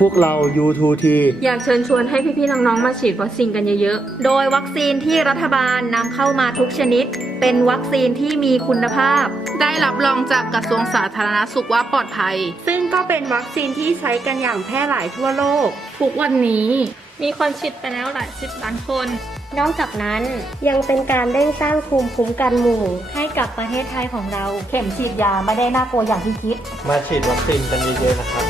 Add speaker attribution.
Speaker 1: พวกเรา U2T
Speaker 2: อยากเชิญชวนให้พี่ๆน้องๆมาฉีดวัคซีนกันเยอะๆ
Speaker 3: โดยวัคซีนที่รัฐบาลนำเข้ามาทุกชนิด เป็นวัคซีนที่มีคุณภาพ
Speaker 4: ได้รับรองจากกระทรวงสาธารณสุขว่าปลอดภัย
Speaker 2: ซึ่งก็เป็นวัคซีนที่ใช้กันอย่างแพร่หลายทั่วโลก
Speaker 5: ทุกวันนี้มีคนฉีดไปแล้วหลายสิบล้านคน
Speaker 6: นอกจากนั้นยังเป็นการเร่งสร้างภูมิคุ้มกันหมู่
Speaker 3: ให้กับประเทศไทยของเรา เข็มฉีดยาไม่ได้น่ากลัวอย่างที่คิด
Speaker 1: มาฉีดวัคซีนกันเยอะๆนะครับ